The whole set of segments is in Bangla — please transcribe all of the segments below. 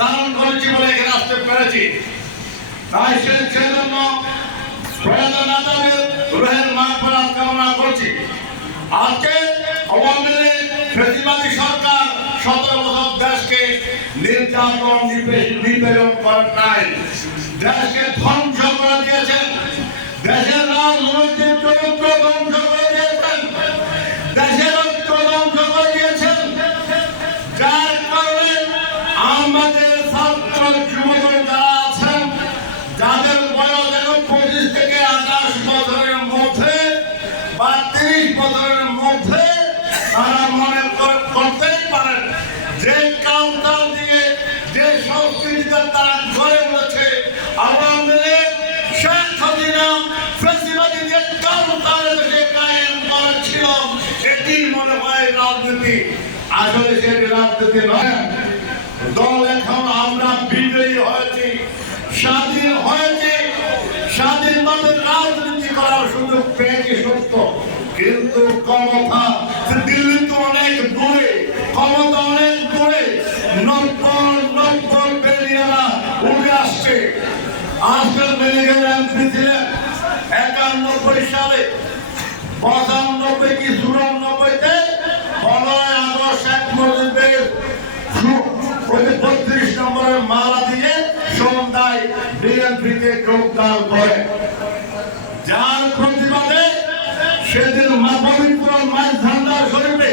আসতে পেরেছি। তাই সেজন্য প্রয়াত নেতাদের রুহের মাফরাত কামনা করছি। আজকে আওয়ামী লীগ, ফেসিবাদী সরকার সতেরো বছর দেশকে নির্যাতন, নিপে- নিপীড়ন করেন নাই। দেশকে ধ্বংস করে দিয়েছেন। বছরের মধ্যে তারা মনে কর- করতেই পারেন, যে কাউন্টার দিয়ে যে সংস্কৃতিতে তারা গড়ে উঠেছে, আওয়ামী লীগ, শেখ হাসিনা ফেসিবাদী যে কাউন্টার দেশে কায়েম করেছিল, এটি মনে হয় রাজনীতি। আসলে সেটি রাজনীতি নয়। দল এখন আমরা বিজয়ী হয়েছি, স্বাধীন নব্বই নব্বই বেরিয়েরা উঠে আসছে। আজকাল মেলিগের এমপি ছিলেন একানব্বই সালে, পঁচানব্বই কি চুরানব্বইতে পনেরোই আগস্ট এক মুজিবের বত্রিশ নম্বরের মালা দিয়ে সন্ধ্যায় বিএনপিতে যোগদান করে যার প্রতিবাদে সেদিন মা পবিত্র মাছ ভান্ডার শরীফে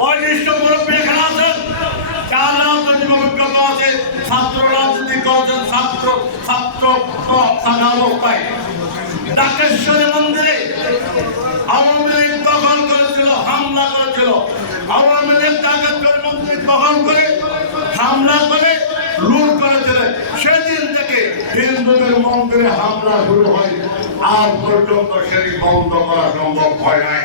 বয়োজ্যেষ্ঠ মুরব্বী এখানে আছেন। যার রাজনৈতিক অভিজ্ঞতা আছে। ছাত্র রাজনীতি করেছেন ছাত্র ছাত্র অবস্থায় ডাকেশ্বরী মন্দিরে আওয়ামী লীগ দখল করেছিল, হামলা করেছিল। আওয়ামী লীগ ডাকেশ্বরী মন্দির দখল করে হামলা করে লুট করেছিল। সেদিন থেকে হিন্দুদের মন্দিরে হামলা শুরু হয়। আজ পর্যন্ত সেটি বন্ধ করা সম্ভব হয় নাই।